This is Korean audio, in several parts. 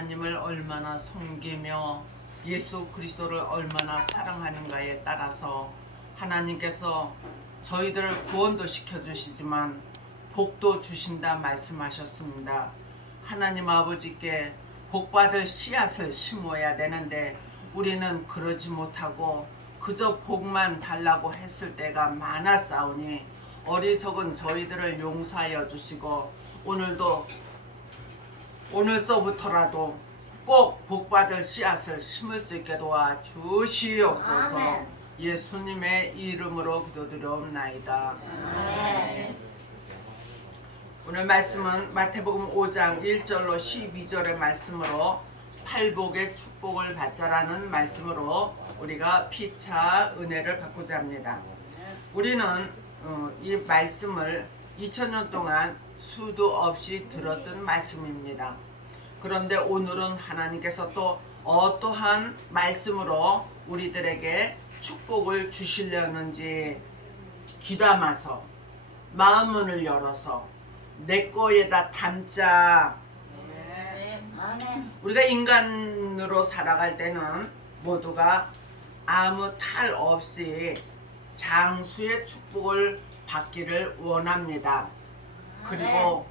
하나님을 얼마나 섬기며 예수 그리스도를 얼마나 사랑하는가에 따라서 하나님께서 저희들을 구원도 시켜주시지만 복도 주신다 말씀하셨습니다. 하나님 아버지께 복받을 씨앗을 심어야 되는데 우리는 그러지 못하고 그저 복만 달라고 했을 때가 많았사오니 어리석은 저희들을 용서하여 주시고 오늘도 오늘서부터라도 꼭 복받을 씨앗을 심을 수 있게 도와 주시옵소서 아멘. 예수님의 이름으로 기도드려옵나이다. 아멘. 오늘 말씀은 마태복음 5장 1절로 12절의 말씀으로 팔복의 축복을 받자라는 말씀으로 우리가 피차 은혜를 받고자 합니다. 우리는 어, 이 말씀을 2000년 동안 수도 없이 들었던 말씀입니다. 그런데 오늘은 하나님께서 또 어떠한 말씀으로 우리들에게 축복을 주시려는지 귀담아서 마음문을 열어서 내 거에다 담자. 우리가 인간으로 살아갈 때는 모두가 아무 탈 없이 장수의 축복을 받기를 원합니다. 그리고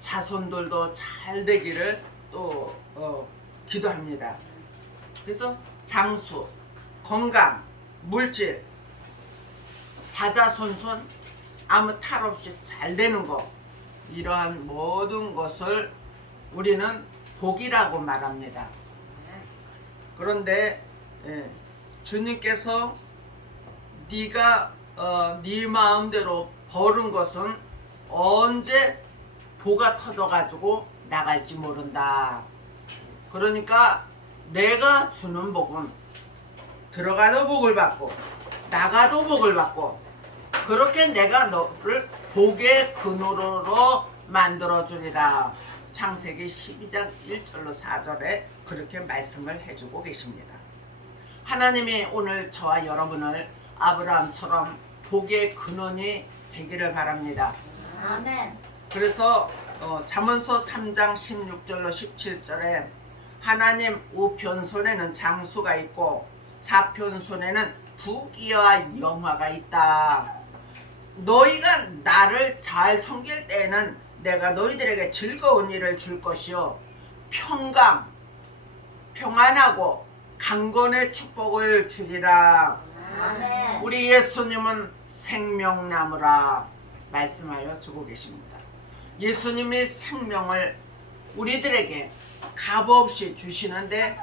자손들도 잘 되기를 또 어, 기도합니다. 그래서 장수, 건강, 물질, 자자손손 아무 탈 없이 잘 되는 것 이러한 모든 것을 우리는 복이라고 말합니다. 그런데 예, 주님께서 네가 어, 네 마음대로 버는 것은 언제 복가 터져가지고 나갈지 모른다. 그러니까 내가 주는 복은 들어가도 복을 받고 나가도 복을 받고 그렇게 내가 너를 복의 근원으로 만들어 주리라. 창세기 12장 1절로 4절에 그렇게 말씀을 해주고 계십니다. 하나님이 오늘 저와 여러분을 아브라함처럼 복의 근원이 되기를 바랍니다. 아멘. 그래서 어, 잠언서 3장 16절로 17절에 하나님 우편손에는 장수가 있고 좌편손에는 부귀와 영화가 있다. 너희가 나를 잘 섬길 때에는 내가 너희들에게 즐거운 일을 줄 것이요 평강 평안하고 강건의 축복을 주리라. 아멘. 우리 예수님은 생명나무라 말씀하여 주고 계십니다. 예수님이 생명을 우리들에게 값없이 주시는데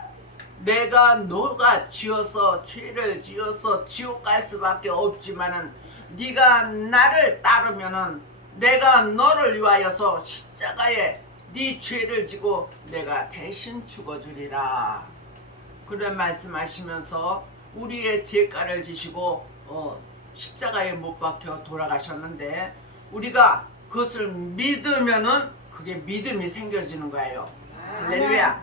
내가 너가 지어서 죄를 지어서 지옥 갈 수밖에 없지만은 네가 나를 따르면은 내가 너를 위하여서 십자가에 네 죄를 지고 내가 대신 죽어주리라. 그런 말씀하시면서 우리의 죄가를 지시고 어, 십자가에 못 박혀 돌아가셨는데 우리가 그것을 믿으면은 그게 믿음이 생겨지는 거예요. 할렐루야.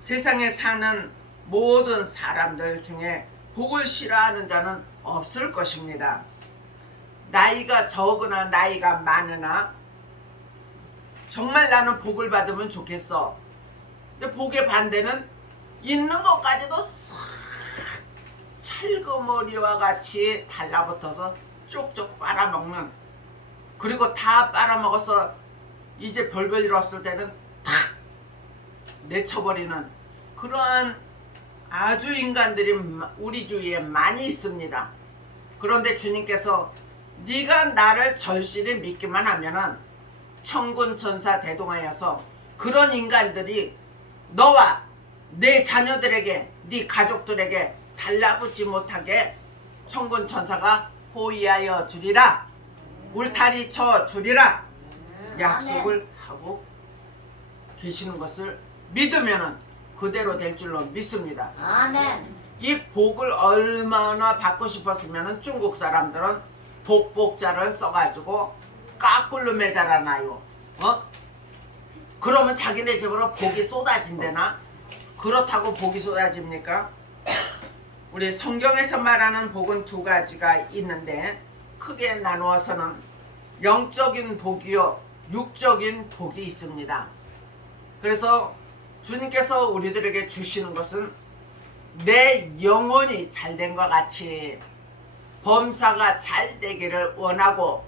세상에 사는 모든 사람들 중에 복을 싫어하는 자는 없을 것입니다. 나이가 적으나 나이가 많으나 정말 나는 복을 받으면 좋겠어. 근데 복의 반대는 있는 것까지도 싹 찰거머리와 같이 달라붙어서 쪽쪽 빨아먹는 그리고 다 빨아먹어서 이제 별별 일 없을 때는 탁 내쳐버리는 그러한 아주 인간들이 마- 우리 주위에 많이 있습니다. 그런데 주님께서 네가 나를 절실히 믿기만 하면은 천군 천사 대동하여서 그런 인간들이 너와 내 자녀들에게 네 가족들에게 달라붙지 못하게 천군 천사가 호위하여 주리라 울타리 쳐 주리라 약속을 하고 계시는 것을 믿으면은 그대로 될 줄로 믿습니다. 아멘. 이 복을 얼마나 받고 싶었으면 중국 사람들은 복복자를 써가지고 까꿀로 매달아놔요. 어? 그러면 자기네 집으로 복이 쏟아진대나? 그렇다고 복이 쏟아집니까? 우리 성경에서 말하는 복은 두 가지가 있는데 크게 나누어서는 영적인 복이요 육적인 복이 있습니다. 그래서 주님께서 우리들에게 주시는 것은 내 영혼이 잘된 것 같이 범사가 잘 되기를 원하고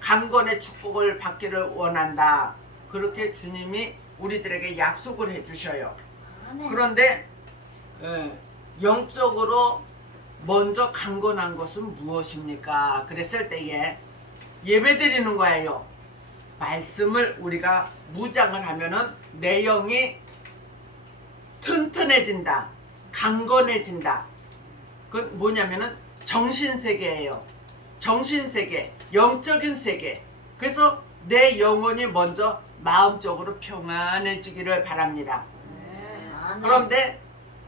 강건의 축복을 받기를 원한다. 그렇게 주님이 우리들에게 약속을 해주셔요. 그런데 예, 영적으로 먼저 강건한 것은 무엇입니까? 그랬을 때에 예배 드리는 거예요. 말씀을 우리가 무장을 하면은 내 영이 튼튼해진다. 강건해진다. 그 뭐냐면은 정신세계예요. 정신세계, 영적인 세계. 그래서 내 영혼이 먼저 마음적으로 평안해지기를 바랍니다. 아멘. 그런데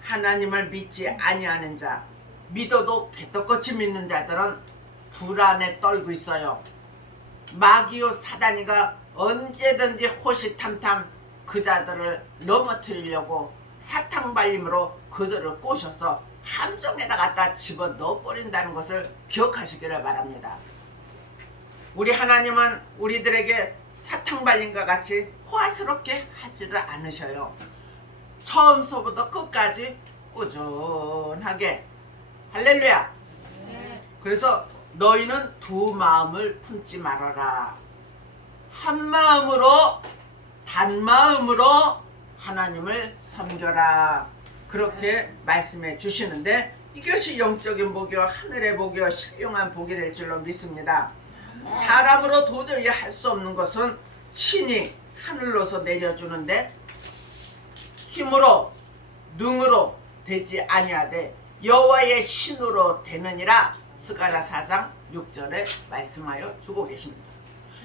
하나님을 믿지 아니하는 자, 믿어도 개떡같이 믿는 자들은 불안에 떨고 있어요. 마귀요 사단이가 언제든지 호시탐탐 그 자들을 넘어뜨리려고 사탕 발림으로 그들을 꼬셔서 함정에다 갖다 집어 넣어버린다는 것을 기억하시기를 바랍니다. 우리 하나님은 우리들에게 사탕 발림과 같이 호화스럽게 하지를 않으셔요. 처음서부터 끝까지 꾸준하게 할렐루야. 네. 그래서 너희는 두 마음을 품지 말아라. 한 마음으로 단 마음으로 하나님을 섬겨라. 그렇게 말씀해 주시는데 이것이 영적인 복이요 하늘의 복이요 신령한 복이 될 줄로 믿습니다. 사람으로 도저히 할 수 없는 것은 신이 하늘로서 내려주는데 힘으로 능으로 되지 아니하되 여호와의 신으로 되느니라 스가랴 4장 6절에 말씀하여 주고 계십니다.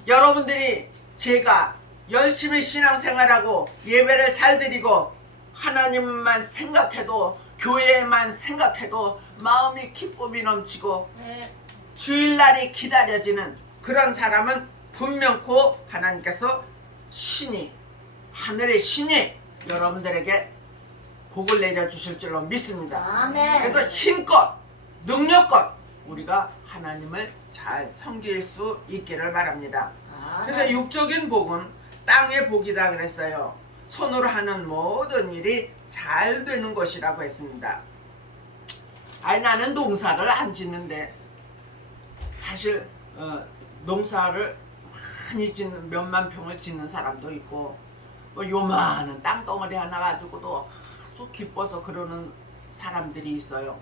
여러분들이 제가 열심히 신앙생활하고 예배를 잘 드리고 하나님만 생각해도 교회만 생각해도 마음이 기쁨이 넘치고 네. 주일날이 기다려지는 그런 사람은 분명코 하나님께서 신이 하늘의 신이 여러분들에게 복을 내려 주실 줄로 믿습니다. 아멘. 그래서 힘껏 능력껏 우리가 하나님을 잘 섬길 수 있기를 바랍니다. 그래서. 육적인 복은 땅의 복이다 그랬어요. 손으로 하는 모든 일이 잘 되는 것이라고 했습니다. 아니 나는 농사를 안 짓는데 사실 어, 농사를 많이 짓는 몇만 평을 짓는 사람도 있고 뭐 요만한 땅덩어리 하나 가지고도 아주 기뻐서 그러는 사람들이 있어요.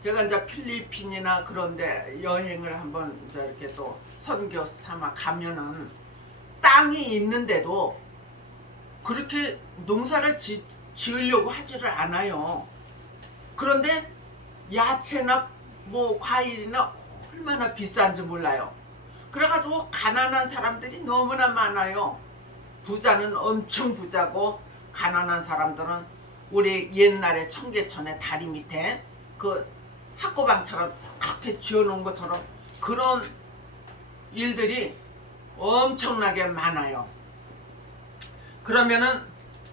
제가 이제 필리핀이나 그런데 여행을 한번 이제 이렇게 또 선교 삼아 가면은 땅이 있는데도 그렇게 농사를 지, 지으려고 하지를 않아요. 그런데 야채나 뭐 과일이나 얼마나 비싼지 몰라요. 그래가지고 가난한 사람들이 너무나 많아요. 부자는 엄청 부자고 가난한 사람들은 우리 옛날에 청계천의 다리 밑에 그 학고방처럼 그렇게 지어놓은 것처럼 그런 일들이 엄청나게 많아요. 그러면은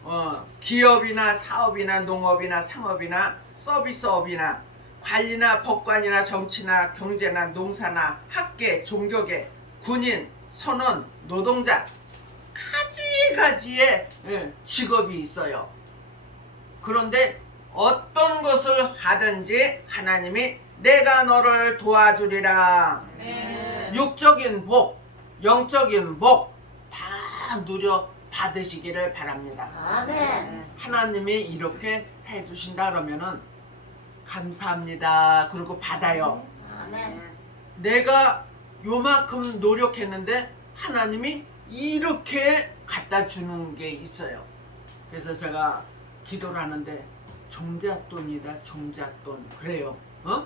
어, 기업이나 사업이나 농업이나 상업이나 서비스업이나 관리나 법관이나 정치나 경제나 농사나 학계, 종교계, 군인, 선원, 노동자 가지가지의 예, 직업이 있어요. 그런데 어떤 것을 하든지 하나님이 내가 너를 도와주리라. 네. 육적인 복, 영적인 복 다 누려 받으시기를 바랍니다. 아멘. 하나님이 이렇게 해주신다 그러면은 감사합니다. 그리고 받아요. 아멘. 내가 요만큼 노력했는데 하나님이 이렇게 갖다 주는 게 있어요. 그래서 제가 기도를 하는데 종잣돈이다 종잣돈 그래요. 어?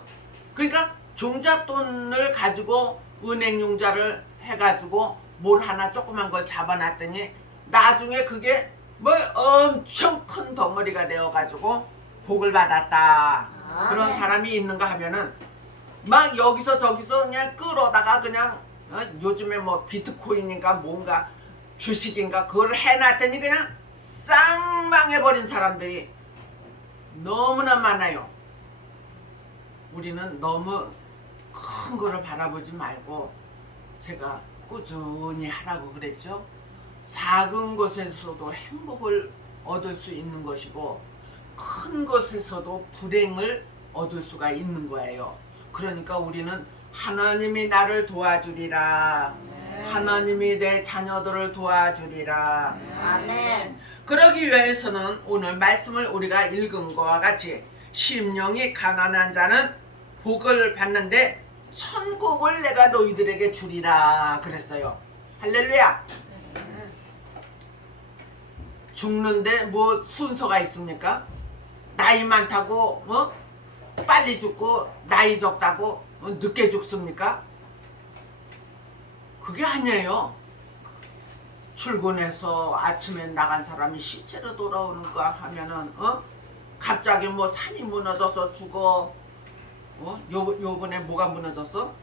그러니까 종잣돈을 가지고 은행 융자를 해가지고 뭘 하나 조그만 걸 잡아놨더니 나중에 그게 뭐 엄청 큰 덩어리가 되어가지고 복을 받았다. 그런 아멘. 사람이 있는가 하면은 막 여기서 저기서 그냥 끌어다가 그냥 어? 요즘에 뭐 비트코인인가 뭔가 주식인가 그걸 해놨더니 그냥 쌍망해버린 사람들이 너무나 많아요. 우리는 너무 큰 거를 바라보지 말고 제가 꾸준히 하라고 그랬죠. 작은 것에서도 행복을 얻을 수 있는 것이고 큰 것에서도 불행을 얻을 수가 있는 거예요. 그러니까 우리는 하나님이 나를 도와주리라. 하나님이 내 자녀들을 도와주리라. 아멘. 그러기 위해서는 오늘 말씀을 우리가 읽은 것과 같이 심령이 가난한 자는 복을 받는데 천국을 내가 너희들에게 주리라 그랬어요. 할렐루야. 죽는데 뭐 순서가 있습니까? 나이 많다고 어? 빨리 죽고 나이 적다고 어? 늦게 죽습니까? 그게 아니에요. 출근해서 아침에 나간 사람이 시체로 돌아오는가 하면은 어? 갑자기 뭐 산이 무너져서 죽어. 어? 요 요번에 뭐가 무너졌어?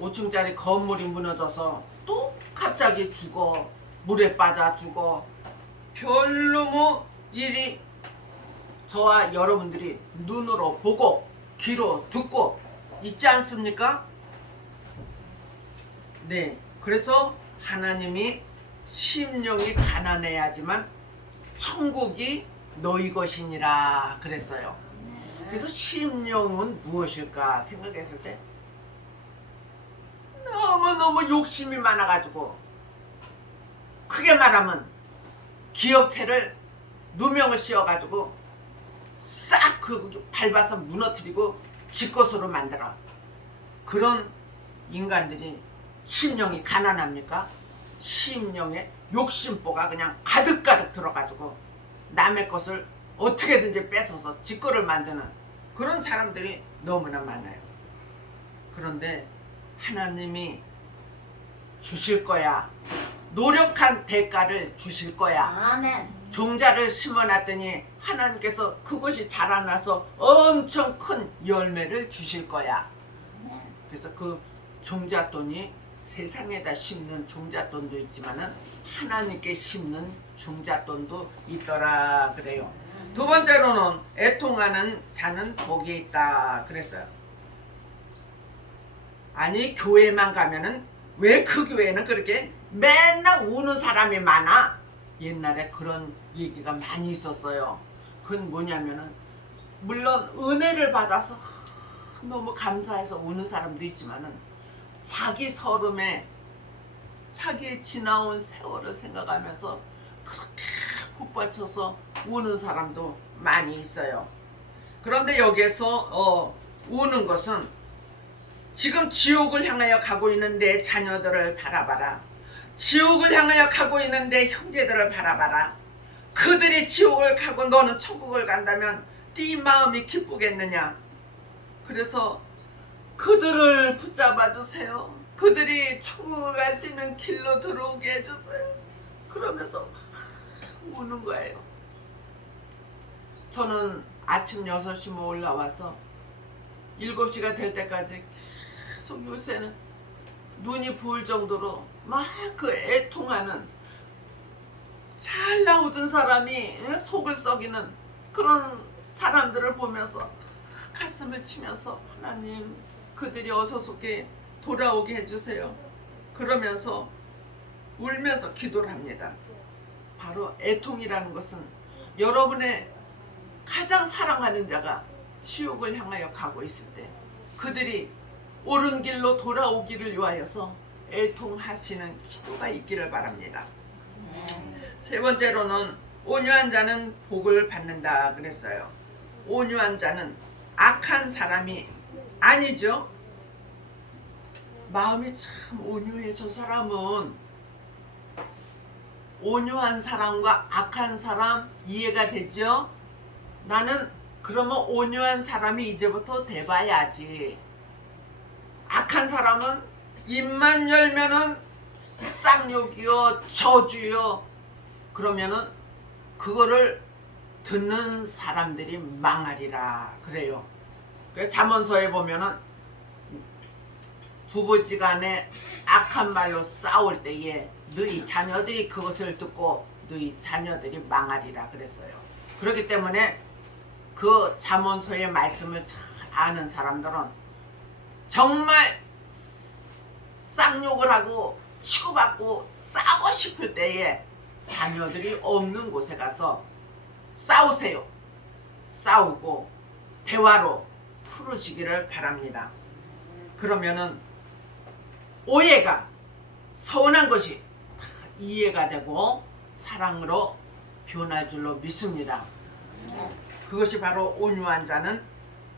5층짜리 건물이 무너져서 또 갑자기 죽어. 물에 빠져 죽어. 별로 뭐 일이 저와 여러분들이 눈으로 보고 귀로 듣고 있지 않습니까? 네. 그래서 하나님이 심령이 가난해야지만 천국이 너희 것이니라 그랬어요. 그래서 심령은 무엇일까 생각했을 때 너무너무 욕심이 많아가지고 크게 말하면 기업체를 누명을 씌워가지고 싹 그 밟아서 무너뜨리고 지 것으로 만들어 그런 인간들이 심령이 가난합니까? 심령에 욕심보가 그냥 가득가득 들어가지고 남의 것을 어떻게든지 뺏어서 지 거를 만드는 그런 사람들이 너무나 많아요. 그런데 하나님이 주실 거야. 노력한 대가를 주실 거야. 아멘. 종자를 심어놨더니 하나님께서 그것이 자라나서 엄청 큰 열매를 주실 거야. 그래서 그 종잣돈이 세상에다 심는 종잣돈도 있지만은 하나님께 심는 종잣돈도 있더라 그래요. 두 번째로는 애통하는 자는 복이 있다 그랬어요. 아니 교회만 가면은 왜 그 교회는 그렇게 맨날 우는 사람이 많아? 옛날에 그런 얘기가 많이 있었어요. 그건 뭐냐면은 물론 은혜를 받아서 너무 감사해서 우는 사람도 있지만은 자기 서름에 자기의 지나온 세월을 생각하면서 그렇게 복받쳐서 우는 사람도 많이 있어요. 그런데 여기에서 어, 우는 것은 지금 지옥을 향하여 가고 있는 내 자녀들을 바라봐라. 지옥을 향하여 가고 있는 내 형제들을 바라봐라. 그들이 지옥을 가고 너는 천국을 간다면 네 마음이 기쁘겠느냐? 그래서 그들을 붙잡아 주세요. 그들이 천국을 갈 수 있는 길로 들어오게 해주세요. 그러면서 우는 거예요. 저는 아침 6시면 올라와서 7시가 될 때까지 계속 요새는 눈이 부을 정도로 막 그 애통하는 잘 나오던 사람이 속을 썩이는 그런 사람들을 보면서 가슴을 치면서 하나님 그들이 어서 속에 돌아오게 해주세요. 그러면서 울면서 기도를 합니다. 바로 애통이라는 것은 여러분의 가장 사랑하는 자가 지옥을 향하여 가고 있을 때 그들이 옳은 길로 돌아오기를 위하여서 애통하시는 기도가 있기를 바랍니다. 세 번째로는 온유한 자는 복을 받는다 그랬어요. 온유한 자는 악한 사람이 아니죠. 마음이 참 온유해 저 사람은 온유한 사람과 악한 사람 이해가 되죠? 나는 그러면 온유한 사람이 이제부터 돼봐야지. 악한 사람은 입만 열면은 쌍욕이요 저주요 그러면은 그거를 듣는 사람들이 망하리라 그래요. 그 잠언서에 보면은 부부지간에 악한 말로 싸울 때에 너희 자녀들이 그것을 듣고 너희 자녀들이 망하리라 그랬어요. 그렇기 때문에 그 잠언서의 말씀을 잘 아는 사람들은 정말 쌍욕을 하고 치고받고 싸고 싶을 때에 자녀들이 없는 곳에 가서 싸우세요. 싸우고 대화로 풀으시기를 바랍니다. 그러면은 오해가 서운한 것이 다 이해가 되고 사랑으로 변할 줄로 믿습니다. 그것이 바로 온유한 자는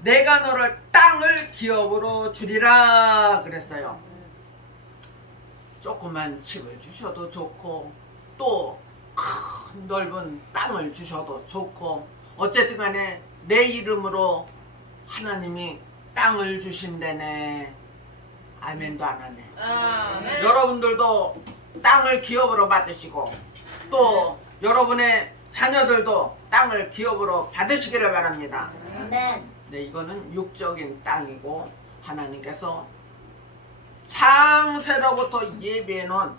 내가 너를 땅을 기업으로 주리라 그랬어요. 조그만 집을 주셔도 좋고 또 큰 넓은 땅을 주셔도 좋고 어쨌든 간에 내 이름으로 하나님이 땅을 주신다네. 아멘도 안 하네. 아멘. 여러분들도 땅을 기업으로 받으시고 또 여러분의 자녀들도 땅을 기업으로 받으시기를 바랍니다. 아멘. 네, 이거는 육적인 땅이고 하나님께서 창세로부터 예비해 놓은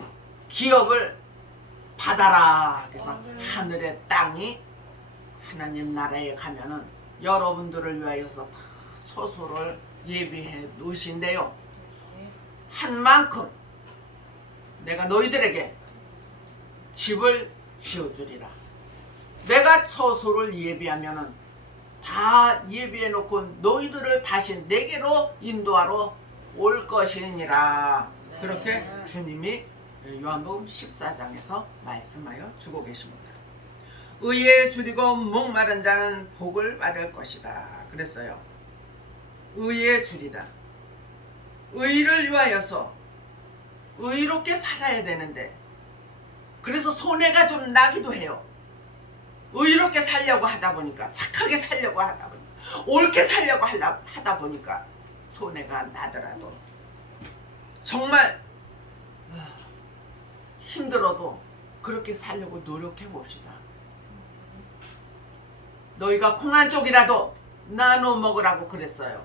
기업을 받아라. 그래서 하늘의 땅이 하나님 나라에 가면은 여러분들을 위하여서 다 처소를 예비해 놓으신대요. 한 만큼 내가 너희들에게 집을 지어주리라. 내가 처소를 예비하면은 다 예비해 놓고 너희들을 다시 내게로 인도하러 올 것이니라. 그렇게 주님이 요한복음 14장에서 말씀하여 주고 계십니다. 의에 줄이고 목마른 자는 복을 받을 것이다. 그랬어요. 의에 줄이다. 의를 위하여서 의롭게 살아야 되는데 그래서 손해가 좀 나기도 해요. 의롭게 살려고 하다 보니까 착하게 살려고 하다 보니까 옳게 살려고 하다 보니까 손해가 나더라도 정말 아, 힘들어도 그렇게 살려고 노력해 봅시다. 너희가 콩한 쪽이라도 나눠 먹으라고 그랬어요.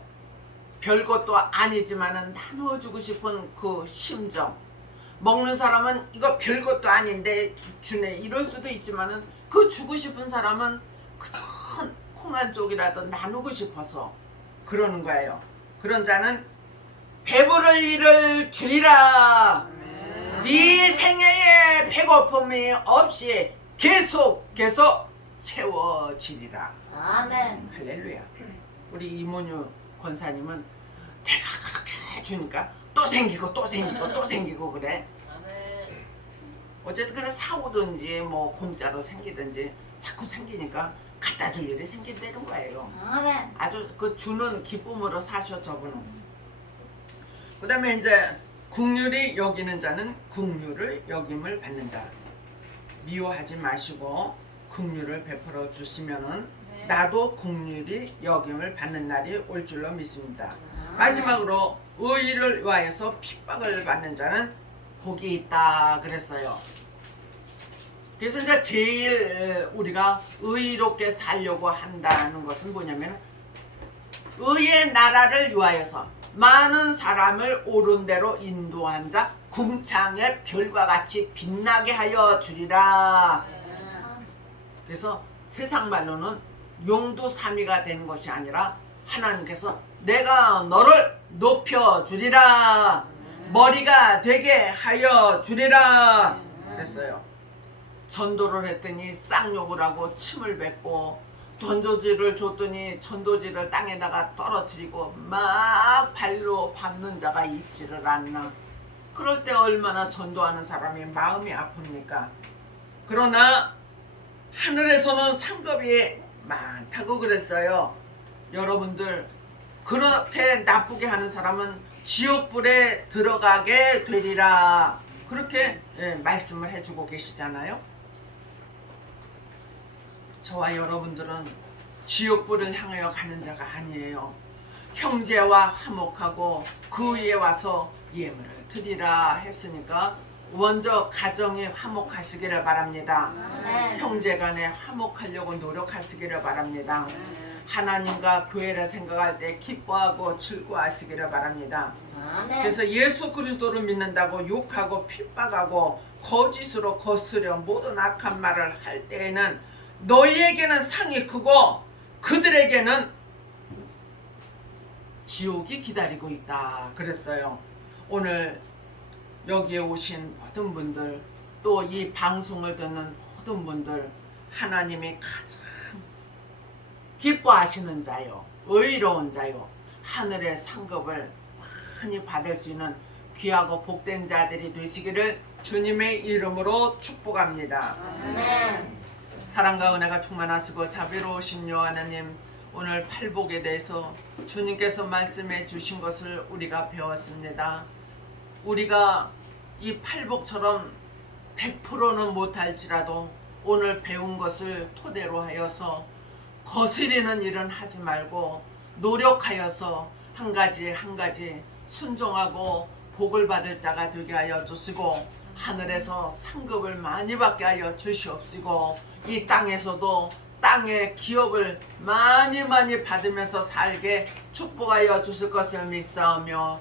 별것도 아니지만은 나눠주고 싶은 그 심정. 먹는 사람은 이거 별것도 아닌데 주네 이럴 수도 있지만은 그 주고 싶은 사람은 그손콩한 쪽이라도 나누고 싶어서 그러는 거예요. 그런 자는 배부를 일을 줄이라. 네 생애에 배고픔이 없이 계속해서 채워지리라. 아멘. 할렐루야. 우리 이모뉴 권사님은 내가 그렇게 주니까 또 생기고 또 생기고 또 생기고 그래. 아멘. 어쨌든 간에 사오든지 뭐 공짜로 생기든지 자꾸 생기니까 갖다 줄 일이 생긴다는 거예요. 아멘. 아주 그 주는 기쁨으로 사셔 저분은. 그 다음에 이제 국률이 여기는 자는 국률을 여김을 받는다. 미워하지 마시고 국률을 베풀어 주시면은 네. 나도 국률이 여김을 받는 날이 올 줄로 믿습니다. 마지막으로 의의를 위하여서 핍박을 받는 자는 복이 있다 그랬어요. 그래서 이제 제일 우리가 의롭게 살려고 한다는 것은 뭐냐면 의의 나라를 위하여서 많은 사람을 옳은 대로 인도한 자 궁창의 별과 같이 빛나게 하여 주리라. 그래서 세상 말로는 용두삼이가 되는 것이 아니라 하나님께서 내가 너를 높여 주리라 머리가 되게 하여 주리라 그랬어요. 전도를 했더니 쌍욕을 하고 침을 뱉고 던져지를 줬더니 전도지를 땅에다가 떨어뜨리고 막 발로 밟는 자가 있지를 않나. 그럴 때 얼마나 전도하는 사람이 마음이 아픕니까? 그러나 하늘에서는 상급이 많다고 그랬어요. 여러분들 그렇게 나쁘게 하는 사람은 지옥불에 들어가게 되리라. 그렇게 예, 말씀을 해주고 계시잖아요. 저와 여러분들은 지옥불을 향하여 가는 자가 아니에요. 형제와 화목하고 그 위에 와서 예물을 드리라 했으니까 먼저 가정이 화목하시기를 바랍니다. 아멘. 형제간에 화목하려고 노력하시기를 바랍니다. 하나님과 교회를 생각할 때 기뻐하고 즐거워하시기를 바랍니다. 아멘. 그래서 예수 그리스도를 믿는다고 욕하고 핍박하고 거짓으로 거스려 모든 악한 말을 할 때에는 너희에게는 상이 크고 그들에게는 지옥이 기다리고 있다 그랬어요. 오늘 여기에 오신 모든 분들 또 이 방송을 듣는 모든 분들 하나님이 가장 기뻐하시는 자요 의로운 자요 하늘의 상급을 많이 받을 수 있는 귀하고 복된 자들이 되시기를 주님의 이름으로 축복합니다. 아멘. 사랑과 은혜가 충만하시고 자비로우신 여 하나님 오늘 팔복에 대해서 주님께서 말씀해 주신 것을 우리가 배웠습니다. 우리가 이 팔복처럼 100%는 못할지라도 오늘 배운 것을 토대로 하여서 거스리는 일은 하지 말고 노력하여서 한 가지 한 가지 순종하고 복을 받을 자가 되게 하여 주시고 하늘에서 상급을 많이 받게 하여 주시옵시고 이 땅에서도 땅의 기업을 많이 많이 받으면서 살게 축복하여 주실 것을 믿사오며